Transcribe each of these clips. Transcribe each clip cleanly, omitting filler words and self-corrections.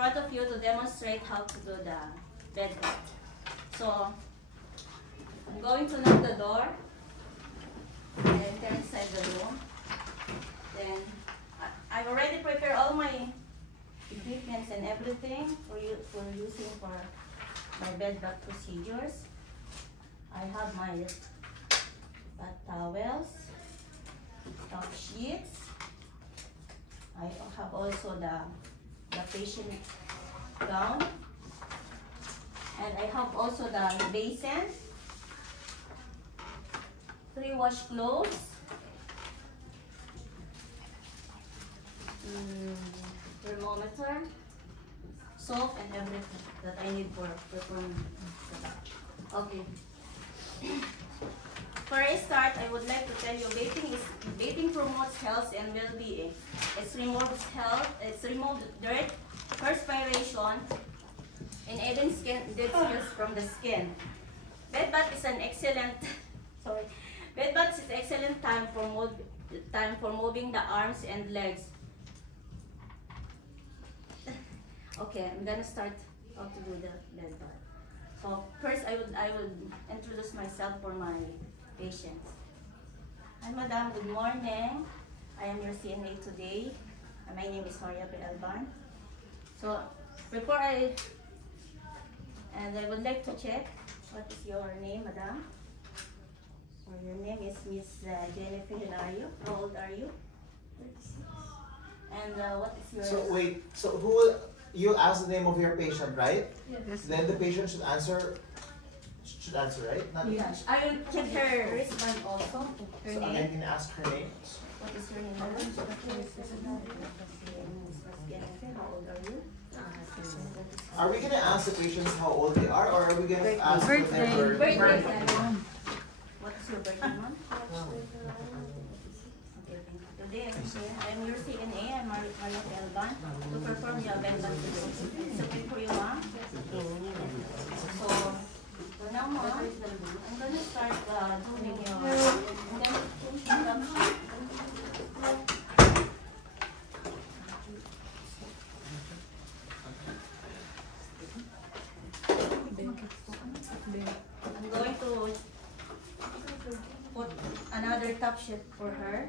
front of you to demonstrate how to do the bed bath. So, I'm going to knock the door and enter inside the room. Then, I've already prepared all my equipment and everything for using for my bed bath procedures. I have my bath towels, top sheets. I have also the patient gown, and I have also the basin, 3 washcloths, thermometer, soap, and everything that I need for performing the bath. Okay. Before I start, I would like to tell you vaping promotes health and well-being. It removes dirt, perspiration, and even dead cells from the skin. Bed bath is an excellent Bed bath is excellent time for moving the arms and legs. Okay, I'm gonna start how to do the bed bath. So first, I would introduce myself for my patients. Hi, Madam. Good morning. I am your CNA today. My name is Alban. So I would like to check what is your name, Madam. So your name is Miss Jennifer Hilario. How old are you? 36. And what is your? So wait. So who will you ask the name of your patient, right? Yes. Then the patient should answer. Right? Not yes. I will check her wristband also. Her so name. again, can I ask her name? What is your name? How old are you? Are we gonna ask the patients how old they are, or are we gonna ask for their birthday? What is your birthday month? Today I'm your CNA. I'm Alban to perform your bed bath. It's okay for you, ma'am? So now, ma'am, I'm going to start doing I'm going to put another top sheet for her.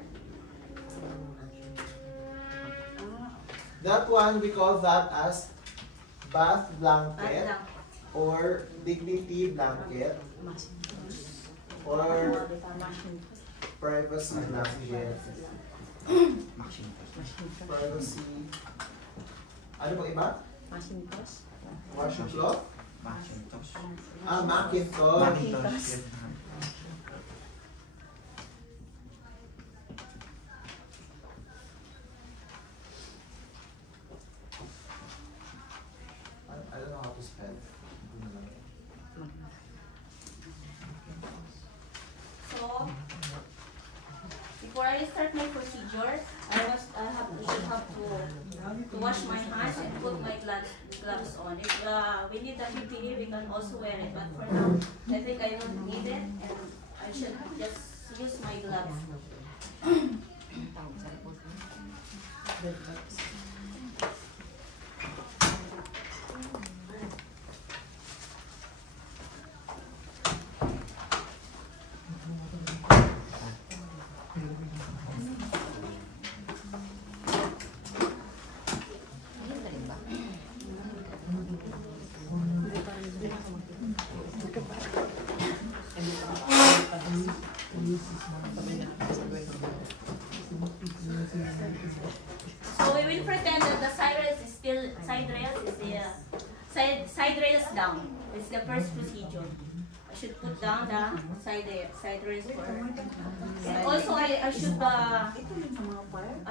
That one, we call that as bath blanket or dignity blanket or privacy blanket. Privacy. Ano pang iba? Washing cloth? Macintosh. I don't know how to spell. So, before I start my procedure, I should have to wash my hands and put my gloves on. If we need a PPE, we can also wear it. But for now, I think I don't need it, and I should just use my gloves. So we will pretend that the side rails is side rails down. It's the first procedure. I should put down the side rails for her. And also I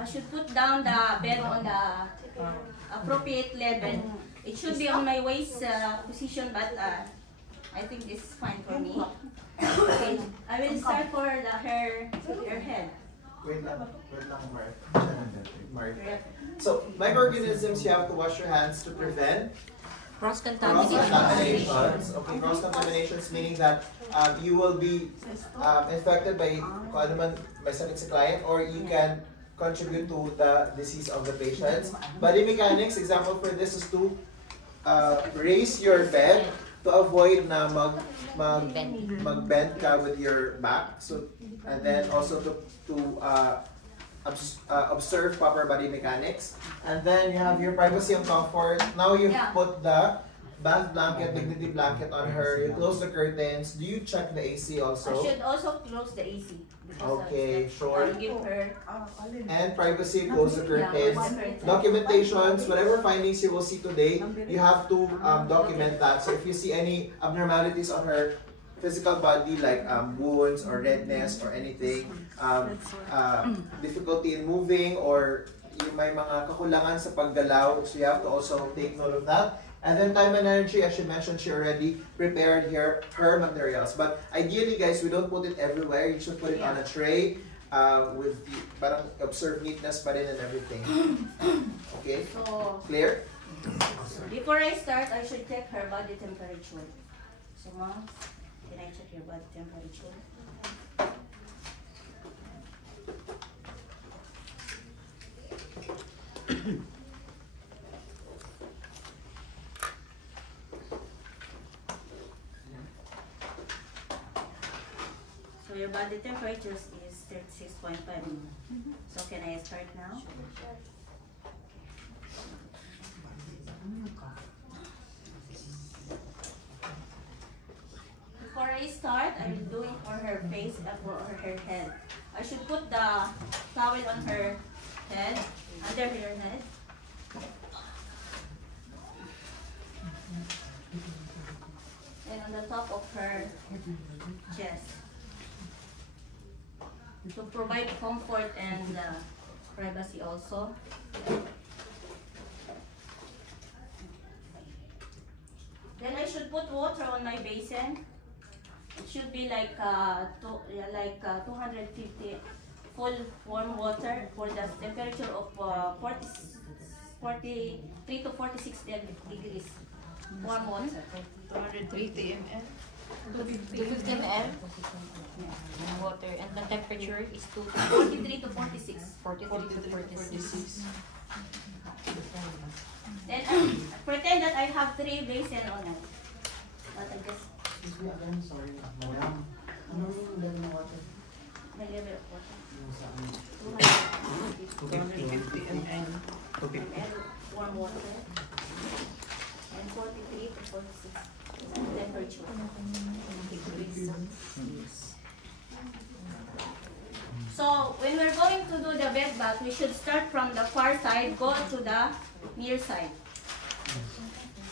should put down the bed on the appropriate level. It should be on my waist position, but I think this is fine for me. Okay, I will start for her head. Wait lang, Mark. So, microorganisms, you have to wash your hands to prevent cross-contaminations. Okay, cross-contaminations meaning that you will be infected by kung ano man may sakit sa client, or you can contribute to the disease of the patients. Body mechanics, example for this is to raise your bed to avoid na mag-bend ka with your back. So, and then also to observe proper body mechanics. And then you have your privacy and comfort. Now you put the bath blanket, dignity blanket on her. You close the curtains. Do you check the AC also? I should also close the AC. Okay, sure. I'll give her. And privacy, close the curtains. Documentations, whatever findings you will see today, you have to document that. So if you see any abnormalities on her physical body like wounds or redness or anything, difficulty in moving or yung may mga kakulangan sa paggalaw, so you have to also take note of that. And then time and energy, as she mentioned, she already prepared her materials. But ideally, guys, we don't put it everywhere. You should put it on a tray with the, parang observe neatness pa rin and everything. Okay? So, clear? Before I start, I should check her body temperature. So, mom, can I check your body temperature? So your body temperature is 36.5. So can I start now? Before I start, I will do it for her face and for her head. I should put the towel on her head, under her head. And on the top of her chest. To provide comfort and privacy also. Then I should put water on my basin. It should be like 250 full warm water for the temperature of 43 to 46 degrees. Warm water. 280 ml. 250 ml. Water, and the temperature is 43 to 46. 43 to 46. Then pretend that I have 3 basins on it. But I just Sorry, madam. Ano yung level ng water? my level of water. 250 ml. And warm water. And 43 to 46 temperature. So when we're going to do the bed bath, we should start from the far side, go to the near side.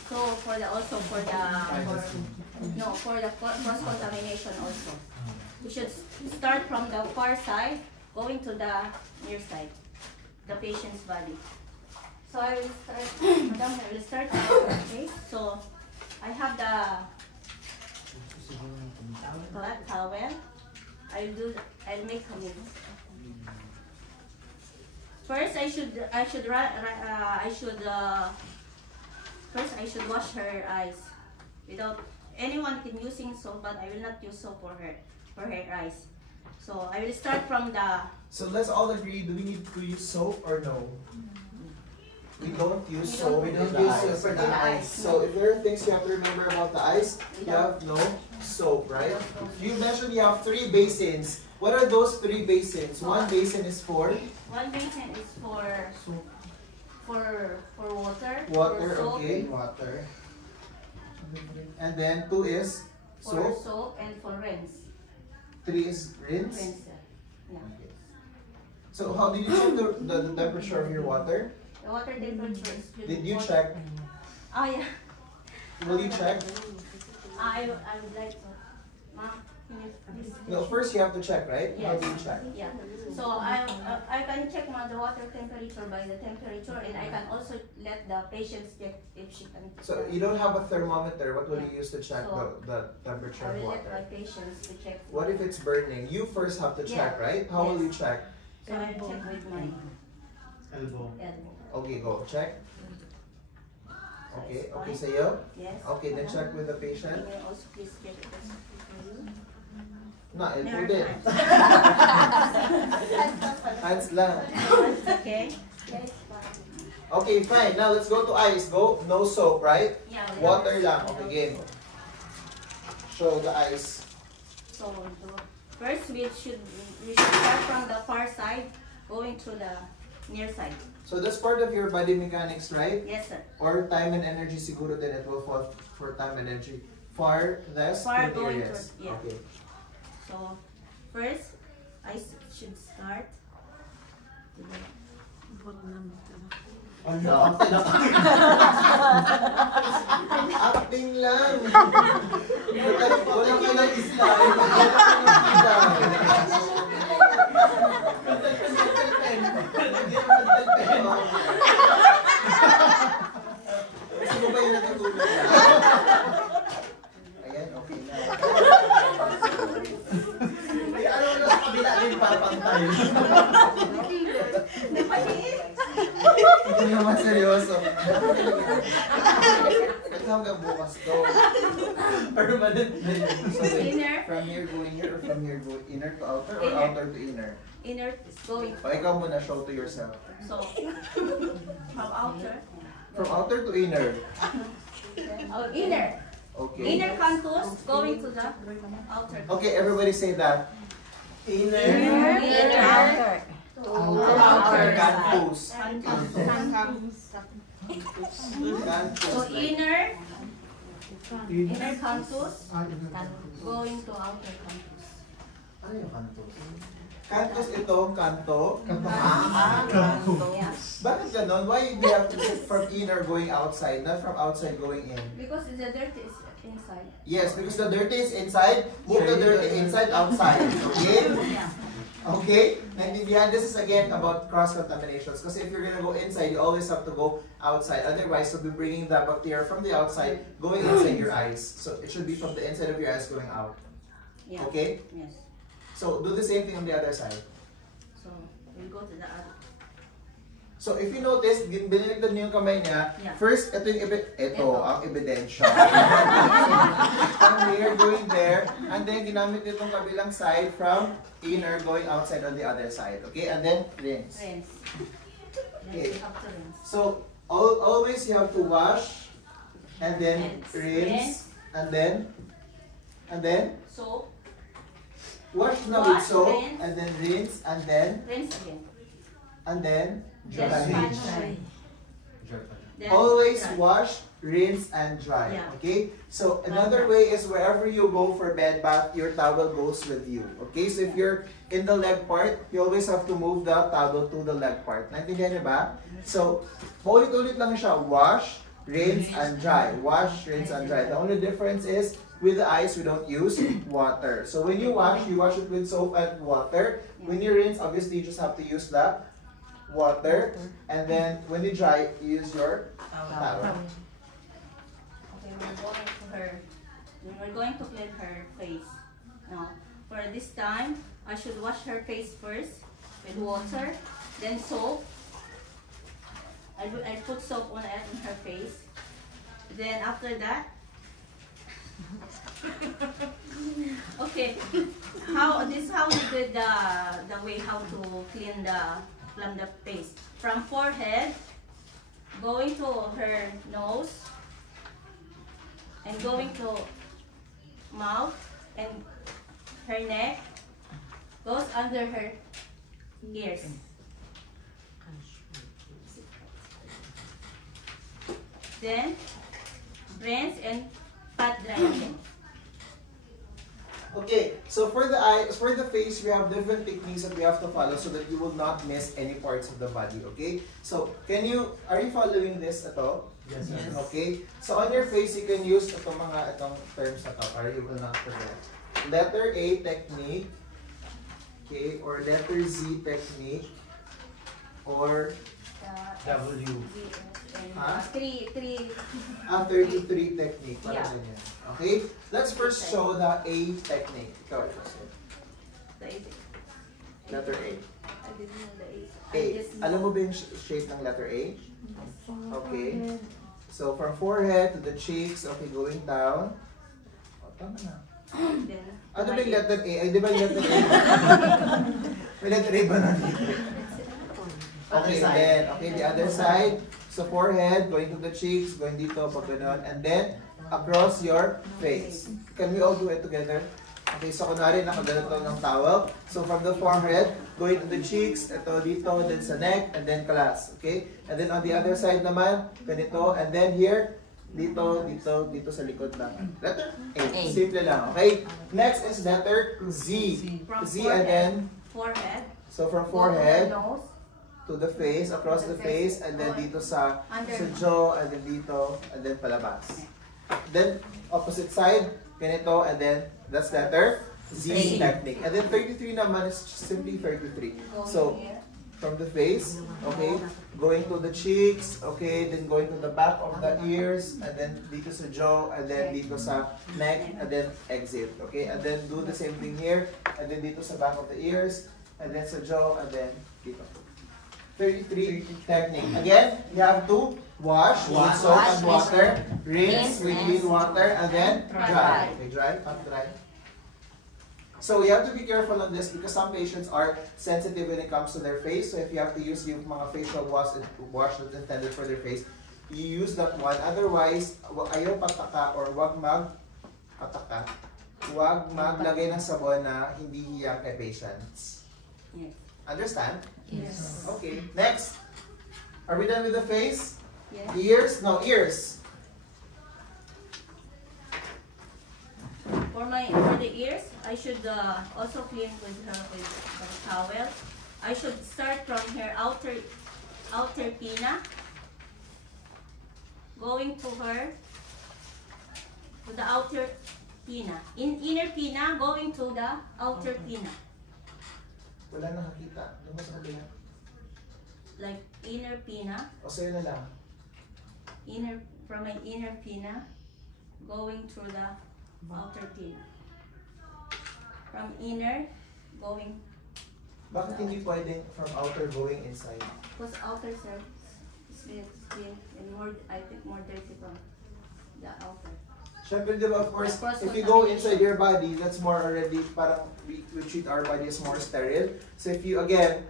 So for the cross contamination also, we should start from the far side, going to the near side, the patient's body. So I will start, madam, I will start with her face. So I have the towel. I'll make a mix. First, first I should wash her eyes. Without anyone can using soap, but I will not use soap for her eyes. So I will start from the. So let's all agree. Do we need to use soap or no? We don't use soap. We don't use soap for the eyes. So if there are things you have to remember about the eyes, you have no soap, right? You mentioned you have 3 basins. What are those 3 basins? One basin is for? One basin is for water. Water, for soap, okay. Water. And then 2 is for soap. soap and for rinse. 3 is rinse. Rinse. Yeah. So how did you check the temperature of your water? The water temperature is. Did you check? Oh yeah. Will you check? I would like to. Ma'am, can you please? No, first you have to check, right? How Yes. do you check? Yeah. So I can check the water temperature by the temperature, and I can also let the patients check if she can. So you don't have a thermometer. What will you use to check So, the temperature I of will let my water? patients to check. What if it's burning? You first have to check, Yeah. right? How will Yes. you check? So I check with my Elbow. elbow. Okay, go check. Okay, It's okay fine. sa'yo? Yes. Okay, then check with the patient. Can you also please check this for you? Na, ito Never din. mind. Hands lang. Okay. Okay, fine. Now let's go to eyes. Go, no soap, right? Yeah. Water lang. Okay, game. Show the eyes. So first we should start from the far side, going to the near side. So that's part of your body mechanics, right? Yes, sir. Or time and energy, siguro din it will fall for time and energy. Farthest Far to going nearest. to, yeah. Okay. So first I should start. To the, Ano? Acting lang. Wala ka lang style. Gusto mo ba yung natutulog na? Ayan, okay na. May ano na sa kabila rin papantay. Hindi naman seryoso. Ito hanggang bukas to. Permanent na yun. So, wait, Inner. from here going here or from here going inner to outer or Inner. outer to inner? inner is going. O ikaw muna, show to yourself. So from outer. From outer to inner. Inner. Okay. Inner canthus going to the outer. Okay, everybody say that. Inner. Inner. Outer. Outer canthus. Canthus. Canthus. So inner canthus Ah, yun. going to outer canthus. Ano yung canthus? Canthus itong kanto. Yeah. Bakit ganon? Why do you have to sit from inner going outside, not from outside going in? Because the dirt is inside. Yes, because the dirty is inside, move the dirty inside, outside. Okay? Yeah. Okay? Naintindihan? This is again about cross-contaminations. Because if you're gonna go inside, you always have to go outside. Otherwise, you'll be bringing the bacteria from the outside, going inside your eyes. So it should be from the inside of your eyes going out. Yeah. Okay? Yes. So do the same thing on the other side. So we'll go to the other. So if you notice, biniligtad niyo yung kamay niya. Yeah. First, ito yung ito ang ebidensya. From here, going there, and then ginamit itong kabilang side from inner going outside on the other side. Okay? And then rinse. Rinse. Okay. Then you have to rinse. So always you have to wash and then Rinse. rinse and then So wash na with Wash, soap rinse. and then rinse rinse again. and then Then dry. dry. Then Always dry. wash, rinse, and dry. Yeah. Okay? So another way is wherever you go for bed bath, your towel goes with you. Okay? So if you're in the leg part, you always have to move the towel to the leg part. Naintindihan niyo ba? So, paulit-ulit lang siya. Wash, rinse, and dry. Wash, rinse, and dry. The only difference is with the eyes, we don't use water. So when you wash it with soap and water. When you rinse, obviously you just have to use the water. And then when you dry, you use your towel. Okay, we're going to clean her face. Now, for this time, I should wash her face first with water, then soap. I put soap on it in her face. Then after that, okay, how we did the way how to clean from the face from forehead, going to her nose, and going to mouth and her neck, goes under her ears. Then rinse and pat dry again. Okay, so for the eyes, for the face, we have different techniques that we have to follow so that you will not miss any parts of the body, okay? So, are you following this ito? Yes. Okay, so on your face, you can use itong terms na to, or you will not forget. Letter A technique, okay, or letter Z technique, or W. Huh? Three. 33 technique. Parang Yeah. ganyan. Okay, let's first show the A technique. Ikaw, The A. letter A. I didn't know the A. A. Alam mo ba yung shape ng letter A? Okay. So, from forehead to the cheeks, okay, going down. O, tama na. Then Ano ba yung letter A? Ay, di ba yung letter A? May letter A ba na dito? Okay, then, okay, the other side. So, forehead, going to the cheeks, going dito, pag ganun. And then, across your face. Can we all do it together? Okay, so kunwari, nakaganito ng towel. So, from the forehead, going to the cheeks, ito dito, then sa neck, and then clasp. Okay? And then on the other side naman, ganito, and then here, dito, dito, dito sa likod lang. Letter A. Simple lang, okay? Next is letter Z. Z and then, forehead. so from forehead Nose. to the face, across the face, and then dito sa jaw, and then dito, and then palabas. Then, opposite side, ganito, and then, that's letter Z technique. And then 33 naman is simply 33. So, from the face, okay, going to the cheeks, okay, then going to the back of the ears, and then dito sa jaw, and then dito sa neck, and then exit, okay? And then do the same thing here, and then dito sa back of the ears, and then sa jaw, and then dito. 33 technique. Again, you have to wash with soap and water, rinse with clean water, and then dry. Okay, dry, not dry. So you have to be careful on this because some patients are sensitive when it comes to their face. So if you have to use yung mga facial wash that's intended for their face, you use that one. Otherwise, ayaw pataka or wag mag-ataka. Wag maglagay ng sabon na hindi hiyak kay patients. Yes. Understand? Yes. Okay, next. Are we done with the face? Yes. Ears? No, ears. For the ears, I should also clean with the towel. I should start from her outer pinna, going to the outer pinna. Inner pinna, going to the outer pinna. Wala nakakita. Doon mo sa kabila. Like inner pinna. O sa'yo na lang. From my inner pinna, going through the outer pinna. From inner, going. Bakit hindi pwedeng from outer going inside? Because outer surface is clean and more, I think more dirty from the outer. Siyempre, di ba, of course, if you go inside your body, that's more already, parang we treat our body as more sterile. So if you, again,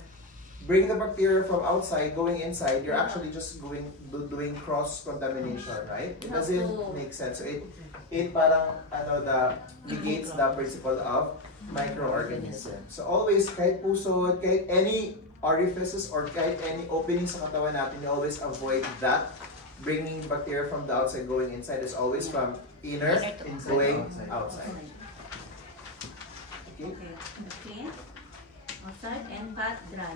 bring the bacteria from outside, going inside, you're actually just doing cross-contamination, right? It doesn't make sense. So it parang, negates the principle of microorganism. So always, kahit puso, kahit any orifices or kahit any opening sa katawan natin, you always avoid that. Bringing bacteria from the outside going inside is always from inner going outside. Okay. Clean outside and pat dry.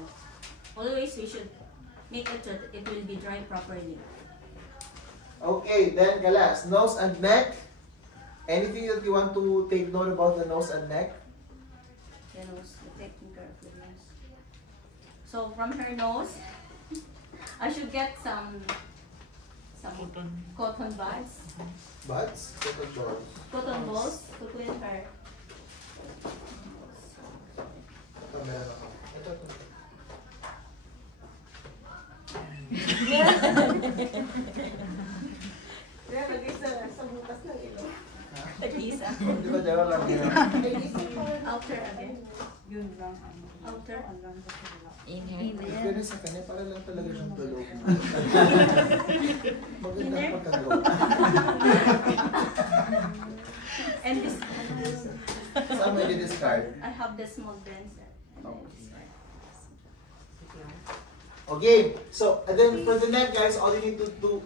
Always we should make it so that it will be dry properly. Okay, then galas, nose and neck. Anything that you want to take note about the nose and neck? The nose, taking care of the nose. So from her nose, I should get some cotton buds. Buds? Cotton balls. Cotton balls to clean her. Ito, meron ako. Ito. Sa butas ng ilo. Tag-isa. Di ba daw lang yun? Outer again. Yun lang. Outer. Pero sa kanya, para lang talaga siyang tulog. Magandang pagkalo. And this. Saan mo i-discard? I have the small denser. Okay, so and then for the neck, guys, all you need to do,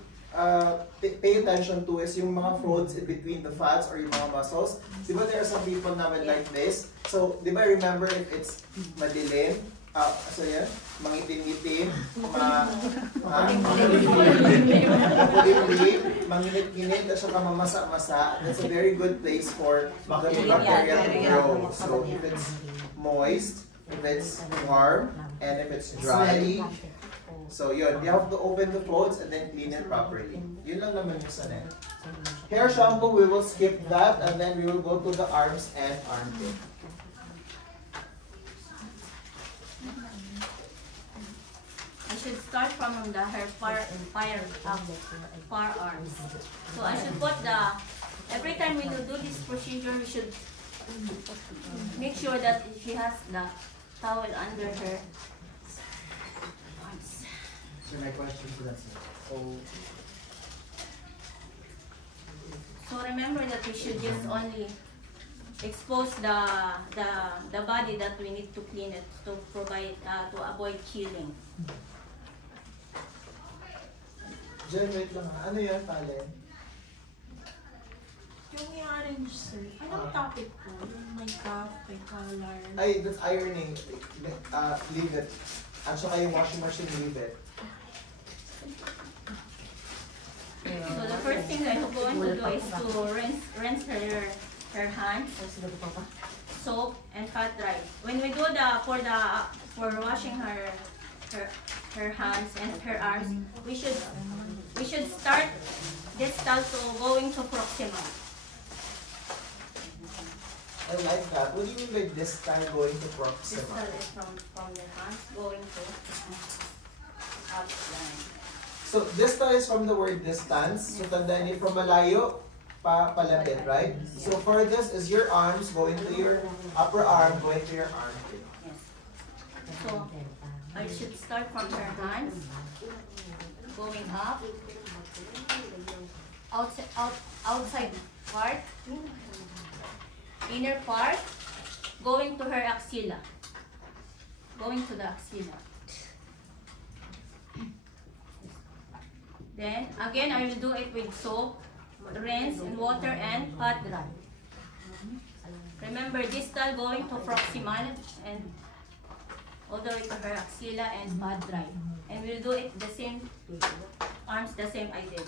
pay attention to is yung mga folds in between the fats or yung mga muscles. Di ba there are some people na like this? So, di ba remember if it's madilim, so yan, mangitim-ngitim, manginit-nginit, at saka mamasa-masa, that's a very good place for the bacteria to grow. So, if it's moist, if it's warm, and if it's dry, so yun, you have to open the folds and then clean it properly. Yun lang naman yung sa neck. Hair shampoo, we will skip that, and then we will go to the arms and armpit. I should start from her forearms. So I should put every time we do this procedure, we should Make sure that she has the towel under her arms. So my question to that, sir. So remember that we should just only expose the body that we need to clean it to provide to avoid killing. Jen, wait lang ha. Ano yan, Palen? Yung i-arrange, sir. Anong topic po? Yung may cuff, may collar. Ay, that's ironing. Leave it. At saka yung washing machine, leave it. So the first thing that I'm going to do is to rinse her hands, soap and pat dry. When we do for washing her hands and her arms, we should start distal to going to proximal. I like that. What do you mean by distal going to proximal? Distal is from the hands going to outline. So, distal is from the word distance. So, tandaan niyo from malayo, palapit, right? So, for this is your arms going to your upper arm, going to your armpit. Yes. So, I should start from her hands, going up, outside part, inner part, going to her axilla, going to the axilla. Then, again, I will do it with soap, rinse, and water, and pat dry. Remember, distal going to proximal, and all the way to her axilla, and pat dry. And we'll do it the same, arms the same I did.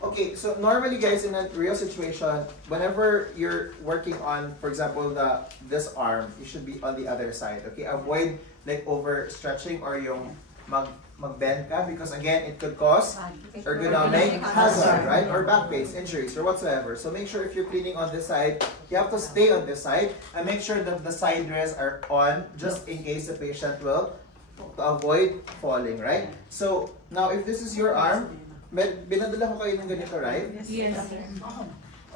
Okay, so normally guys, in a real situation, whenever you're working on, for example, this arm, you should be on the other side, okay? Avoid like overstretching or yung mag-bend ka, because again, it could cause ergonomic hazard, right? Or back pain, injuries, or whatsoever. So make sure if you're cleaning on this side, you have to stay on this side and make sure that the side rests are on just in case the patient will, to avoid falling, right? So now if this is your arm, binadala ko kayo ng ganito, right? Yes.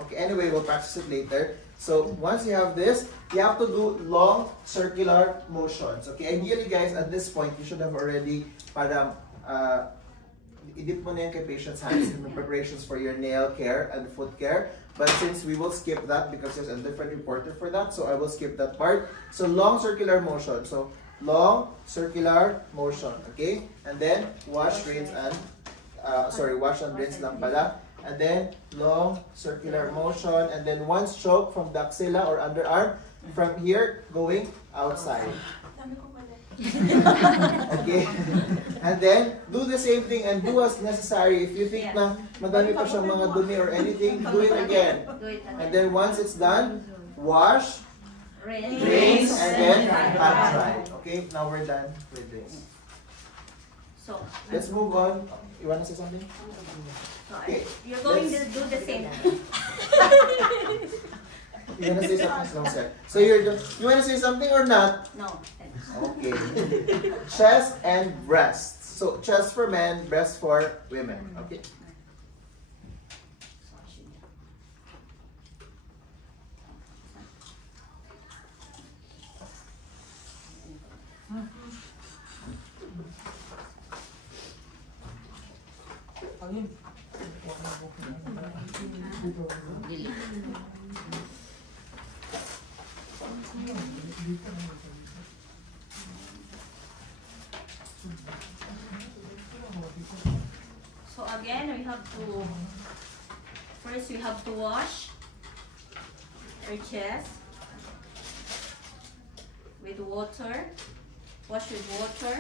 Okay, anyway, we'll practice it later. So once you have this, you have to do long circular motions. Okay, ideally guys, at this point, you should have already parang i-dip mo na yan kay patient's hands in the preparations for your nail care and foot care. But since we will skip that because there's a different reporter for that, so I will skip that part. So long circular motion. So long circular motion, okay? And then wash, rinse, and wash and rinse lang pala. And then long circular motion, and then one stroke from the axilla or underarm from here going outside. Okay? And then do the same thing and do as necessary. If you think na madami pa siyang mga dumi or anything, do it again. And then once it's done, wash, rinse, and then pat dry. Okay? Now we're done with this. So Let's move on. You want to say something? Okay. You're going to do the same. You want to say something? No, sir. So you want to say something or not? No. Okay. Chest and breast. So chest for men, breast for women. Okay. So again, first we have to wash our chest with water. Wash with water.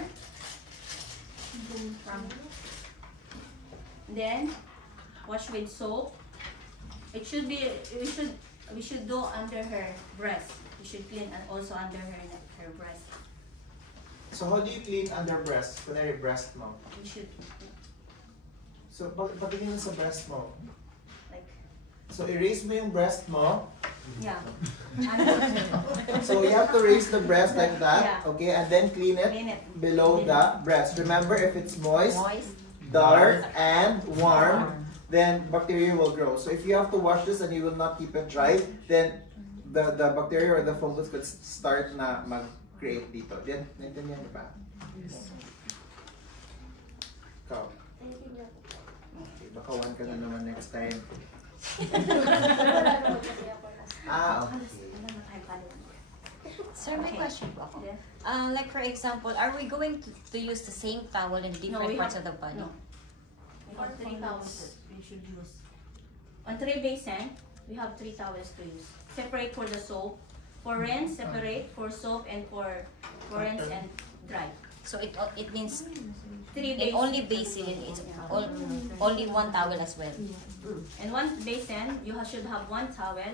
Then wash with soap. It should be we should do under her breast. We should clean and also under her breast. So how do you clean under breast? Kunwari breast mo. We should So pagdating sa breast mo. like So erase mo yung breast mo. yeah. So you have to raise the breast like that. Yeah. Okay, and then clean it below the breast. Remember, if it's moist, dark, and warm, then bacteria will grow. So if you have to wash this and you will not keep it dry, then the bacteria or the fungus could start na mag-create dito. Yan, naintindihan niyo ba? Ikaw. Okay, baka one ka na naman next time. Okay. Sir, may Okay. question po ako. Yeah. Like for example, are we going to use the same towel in different we parts have- of the body? No. We have 3 towels. We should use. On 3 basin, we have 3 towels to use. Separate for the soap. For rinse, separate. For soap and for rinse and dry. So it means 3 in basin. only basin it's only one towel as well. In one basin, you should have 1 towel.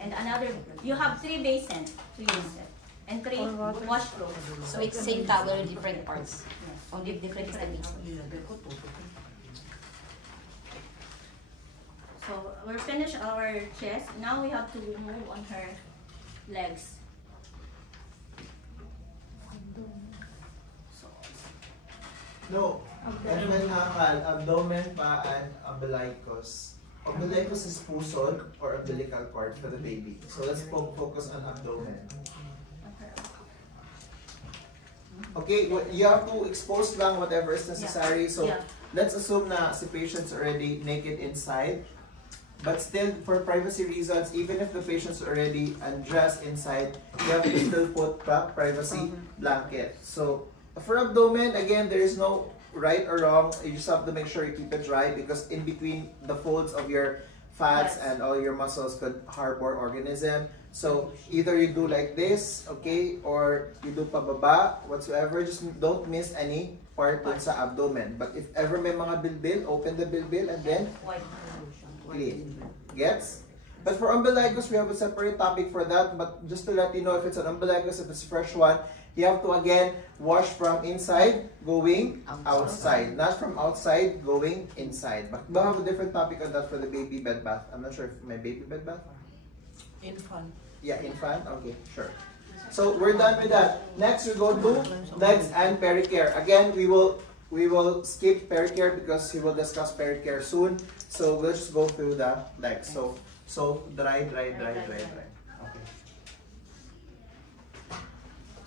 And another, you have 3 basin to use it. And 3 washcloths. So it's same towel in different parts. Yes. Only different is the basin. So we're finished our chest. Now we have to move on her legs. So, No. Abdomen, abdomen, paa, and umbilicus. Umbilicus is pusod or umbilical cord for the baby. So let's focus on abdomen. Okay, you have to expose lang whatever is necessary. So yeah. let's assume na si patient's already naked inside. But still, for privacy reasons, even if the patient's already undressed inside, you have to still put privacy blanket. So for abdomen, again, there is no right or wrong. You just have to make sure you keep it dry because in between the folds of your fats and all your muscles could harbor organism. So either you do like this, okay, or you do pababa, whatsoever. Just don't miss any part dun sa abdomen. But if ever may mga bilbil, open the bilbil and then clean. Gets? But for umbilicus, we have a separate topic for that. But just to let you know, if it's an umbilicus, if it's a fresh one, you have to again wash from inside going outside. Not from outside going inside. But we'll have a different topic on that for the baby bed bath. I'm not sure if my baby bed bath. Infant. Yeah, infant? Okay, sure. So we're done with that. Next, we go to legs and pericare. Again, we will skip pericare because we will discuss pericare soon. So we'll just go through the legs. So dry. Okay.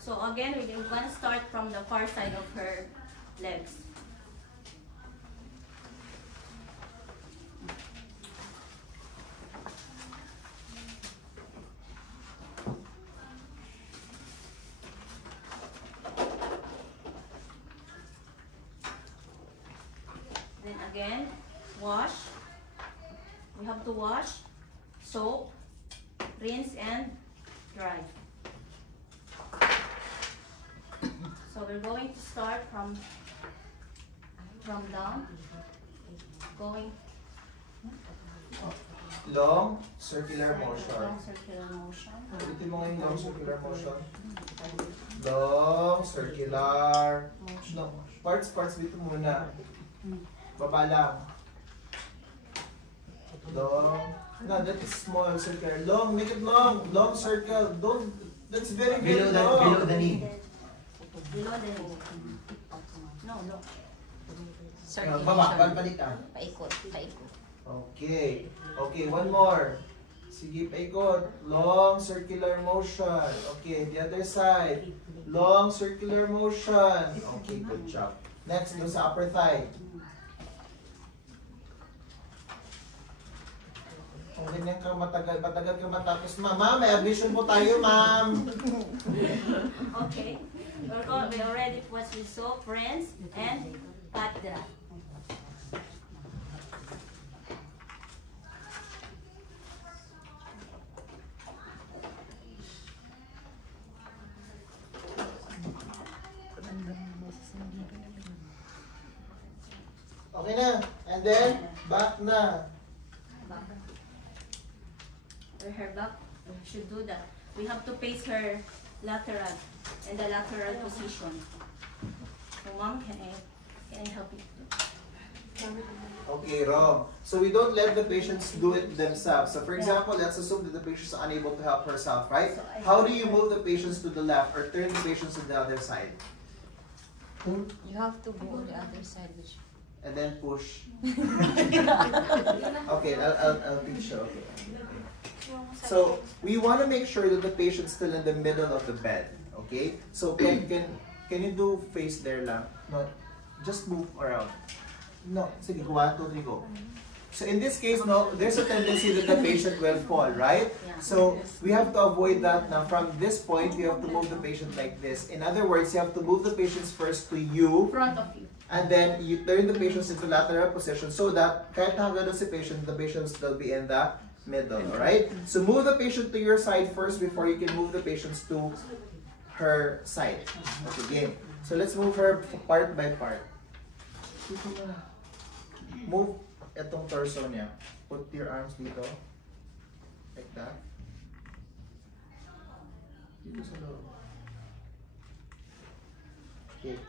So again, we're going to start from the far side of her legs. Then again, wash. We have to wash, soap, rinse and dry. So we're going to start from down, going Long circular motion. long circular motion. Ulitin mo ngayon long circular motion. Long circular. No, parts dito muna. Baba lang. Long. No, that is small circular. Long, make it long. Long circle. Don't. That's very long. Below the knee. Below the knee. No. Circulation. Balik ah. Paikot. Okay. Okay, one more. Sige, paikot. Long circular motion. Okay, the other side. Long circular motion. Okay, good job. Next, do sa upper thigh. Kung ganyan ka matagal ka matapos, ma'am, may admission po tayo, ma'am. Okay. We already washed with soap, rinse, and pat dry. Okay na. And then, back na. Her back, we should do that. We have to face her lateral, in the lateral position. So mom, can I help you? Okay, wrong. So we don't let the patients do it themselves. So for example, let's assume that the patient is unable to help herself, right? How do you move the patients to the left or turn the patients to the other side? You have to go on the other side, which And then push. Okay, I'll teach you. Okay. So we want to make sure that the patient's still in the middle of the bed. Okay? So can you do face there lang? No, just move around. No, sige, 1, 2, 3, go. So in this case, no, there's a tendency that the patient will fall, right? So we have to avoid that. Now from this point, you have to move the patient like this. In other words, you have to move the patients first to you. Front of you. And then you turn the patients into lateral position so that kahit nakagano si patient, the patient will still be in the middle, alright? So move the patient to your side first before you can move the patients to her side. Okay, game. So let's move her part by part. Move itong torso niya. Put your arms dito. Like that. Dito sa loob. Okay.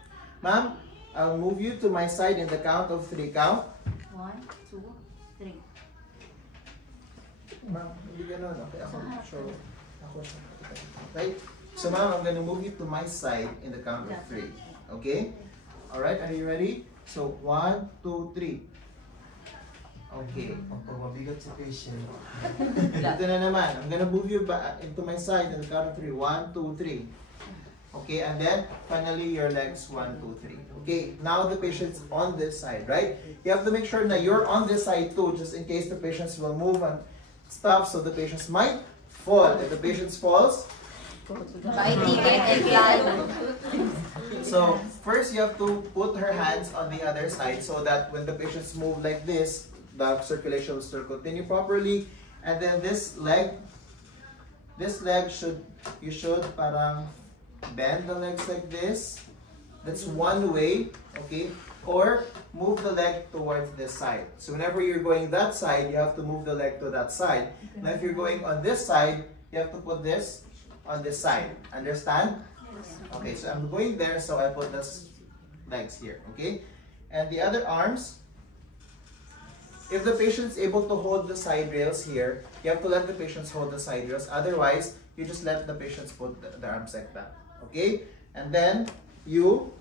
Ma'am, I'll move you to my side in the count of 3. Count. 1, 2, 3. Ma'am, hindi ganun. Okay, ako. Sure. Ako. Right? So ma'am, I'm gonna move you to my side in the count of 3. Okay? Alright, are you ready? So, 1, 2, 3. Okay. Pag mabigat si patient. Ito na naman. I'm gonna move you back into my side in the count of 3. 1, 2, 3. Okay, and then finally your legs 1, 2, 3. Okay, now the patient's on this side, right? You have to make sure that you're on this side too, just in case the patients will move and stuff, so the patients might fall. If the patient falls, so first you have to put her hands on the other side so that when the patients move like this, the circulation will still continue properly. And then this leg you should parang bend the legs like this. That's one way, okay? Or move the leg towards this side. So whenever you're going that side, you have to move the leg to that side. Now if you're going on this side, you have to put this on this side. Understand? Okay, so I'm going there, so I put this legs here, okay? And the other arms, if the patient's able to hold the side rails here, you have to let the patients hold the side rails. Otherwise, you just let the patients put the arms like that. Okay? And then, you,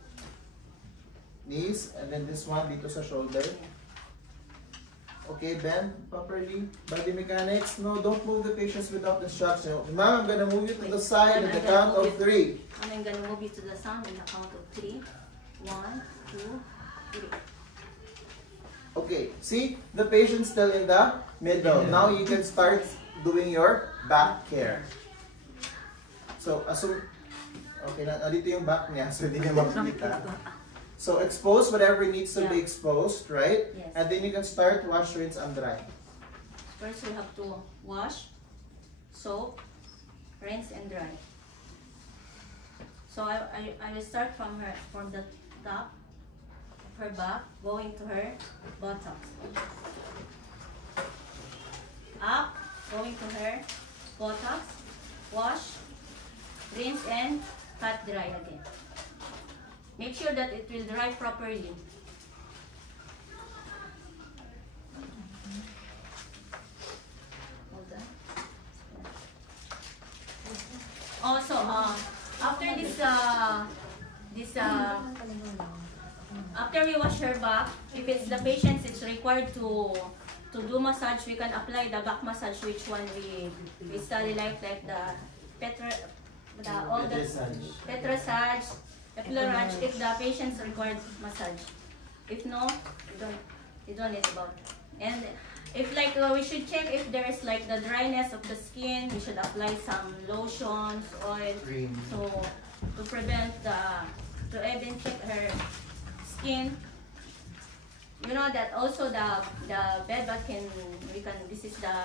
knees, and then this one dito sa shoulder. Okay, bend properly. Body mechanics. No, don't move the patients without instruction. Ma'am, I'm gonna move you to the side at the count of 3. I'm gonna move you to the side in the count of 3. 1, 2, 3. Okay, see? The patient's still in the middle. Now you can start doing your back care. So, assume, okay, nandito yung back niya, so hindi niya makikita. So, expose whatever needs to be exposed, right? Yes. And then you can start wash, rinse, and dry. First, we have to wash, soap, rinse, and dry. So, I will start from the top of her back, going to her buttocks. Up, going to her buttocks, wash, rinse, and cut dry again. Make sure that it will dry properly. Hold on. Also, after after we wash her back, if it's the patient, it's required to do massage. We can apply the back massage, which one we study like the Petrasage, Epilarage, if the patients require massage. If no, you don't need about. And if like we should check if there is like the dryness of the skin, we should apply some lotions, oil, so to prevent to even check her skin. You know that also the bed bath this is the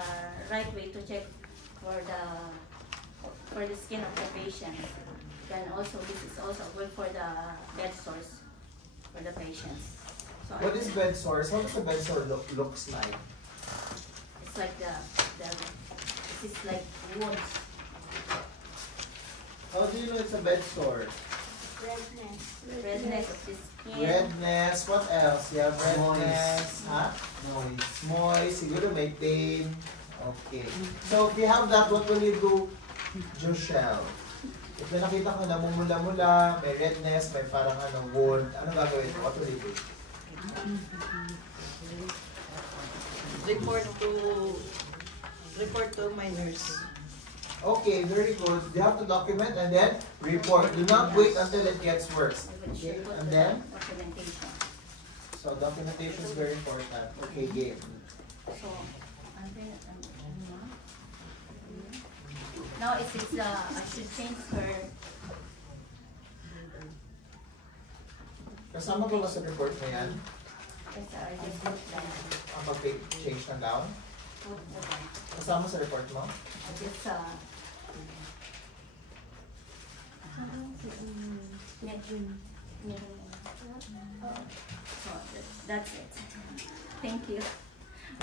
right way to check for the skin of the patient. Then also this is also good for the bed sores for the patients. So what is bed sores? How does the bed sore looks like? It's like this is like wounds. How do you know it's a bed sore? Redness of the skin. Redness. What else? You have redness. Huh? Moist. Siguro may pain. Okay. So if you have that, what will you do? Jushel. If may nakita ko na mumula-mula, may redness, may parang wound, ano gagawin mo? What will you do? Report to Report to my nurse. Okay, very good. You have to document and then report. Do not wait until it gets worse. Okay, and then? Documentation. So documentation is very important. Okay, game. So, now it is I should change her. Kasama ko ba sa report na yan? Yes, I just put that. Ang pag-change ng gown? Kasama sa report mo? I just so that's it. Thank you.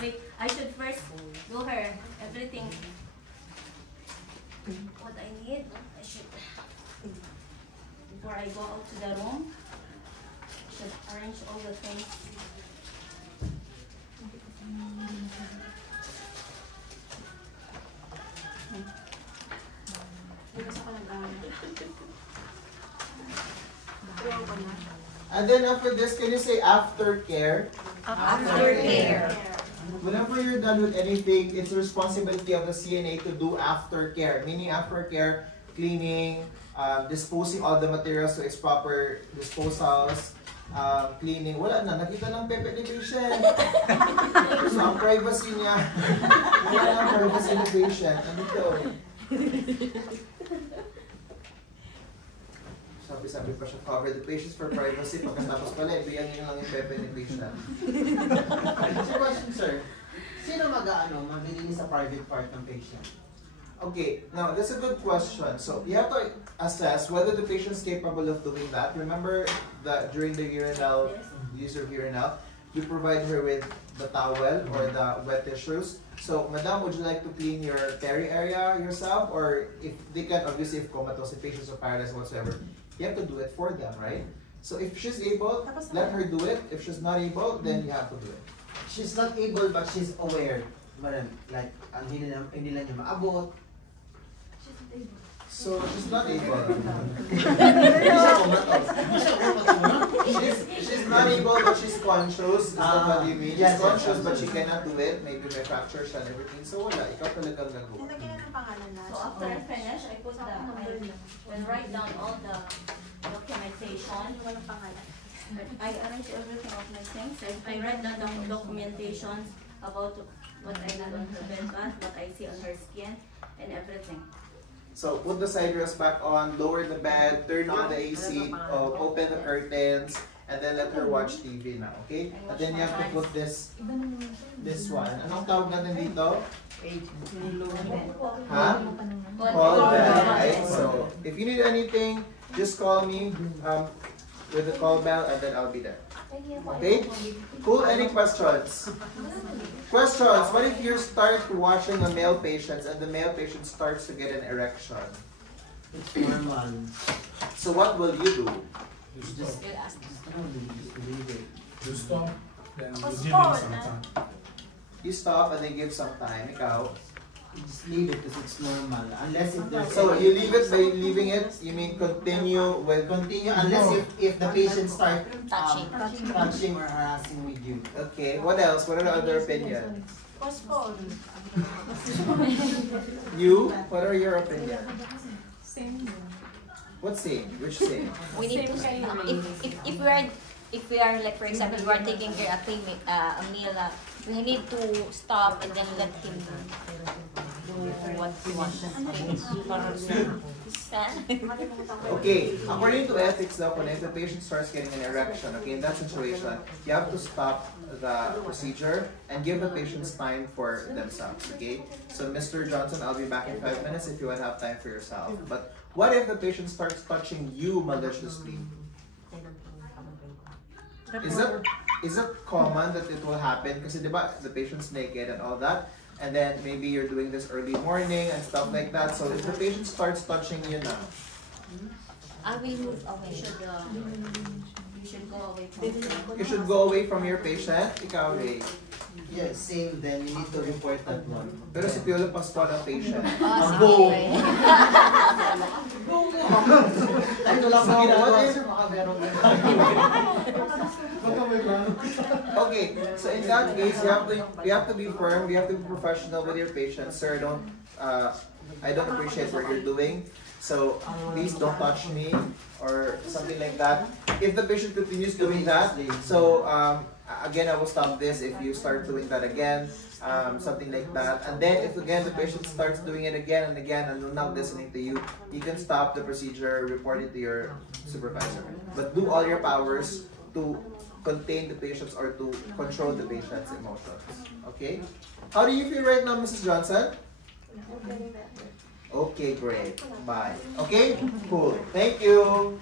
Wait, I should first do her everything. What I need, I should before I go out to the room. I should arrange all the things. And then after this, can you say aftercare? Aftercare. Whenever you're done with anything, it's the responsibility of the CNA to do aftercare. Meaning aftercare, cleaning, disposing all the materials to its proper disposals, cleaning. Wala na, nakita ng pepe ni patient. So ang privacy niya, wala ang privacy ni patient. Andito. Sabi pa siya, cover the patients for privacy. Pagkatapos pala, ibiyan niyo lang yung pepe ni patient. Sir, question, sir. Sino maglilinis sa private part ng patient? Okay, now that's a good question. So you have to assess whether the patient is capable of doing that. Remember that during the urinal, use of urinal, you provide her with the towel or the wet tissues. So, madam, would you like to clean your peri area yourself? Or if they can, obviously, if comatose, if patients are paralyzed whatsoever, you have to do it for them, right? So if she's able, let her do it. If she's not able, then you have to do it. She's not able but she's aware. Madam, like, hindi lang niya maabot. So she's not able. she's not able but she's conscious. Is that what you mean? She's conscious but she cannot do it. Maybe may fractures and everything. So wala, ikaw talagang nag-go. So after I finish, I put I will write down all the documentation. I arrange everything of my things. I write down the documentations about what I did on her bed bath, what I see on her skin, and everything. So put the side rails back on, lower the bed, turn on the AC, open the curtains, and then let her watch TV now, okay? And then you have to put this one. Anong tawag natin dito? Ha? Call bell, right? So if you need anything, just call me with the call bell and then I'll be there. Okay? Cool, any questions? Questions, what if you start watching a male patient and the male patient starts to get an erection? It's normal. So what will you do? Just leave it. You stop, then you give him some time. You stop and then give some time. Ikaw? Just leave it because it's normal. Unless if there's So you leave it by leaving it? You mean continue with... continue unless if the patient start Touching. or harassing with you. Okay, what else? What are the other opinions? Postpone. You? What are your opinions? Same. What same? Which same? We need to if we are like, for example, we are taking care of a meal, we need to stop and then let him do what he wants. Okay, according to ethics though, when if the patient starts getting an erection, okay, in that situation, you have to stop the procedure and give the patients time for themselves, okay? So Mr. Johnson, I'll be back in 5 minutes if you want to have time for yourself. But what if the patient starts touching you maliciously? Is it common that it will happen? Kasi diba, the patient's naked and all that, and then maybe you're doing this early morning and stuff like that. So if the patient starts touching you now, I will move away. You should go away from her. you should go away from your patient. Ikaw, Ray. yeah, same, then you need to report that one. Pero si Piolo Pascual ang patient. Ah, Go! sige. Ito lang Sige, mga ginagawa what is- sir, baka meron Okay, so in that case, you have to be firm, you have to be professional with your patients. Sir, I don't appreciate what you're doing. So please don't touch me or something like that. If the patient continues doing that, so again, I will stop this if you start doing that again, something like that. And then if again the patient starts doing it again and again and not listening to you, you can stop the procedure, report it to your supervisor. But do all your powers to contain the patients or to control the patient's emotions. Okay? How do you feel right now, Mrs. Johnson? Okay, great. Bye. Okay? Cool. Thank you.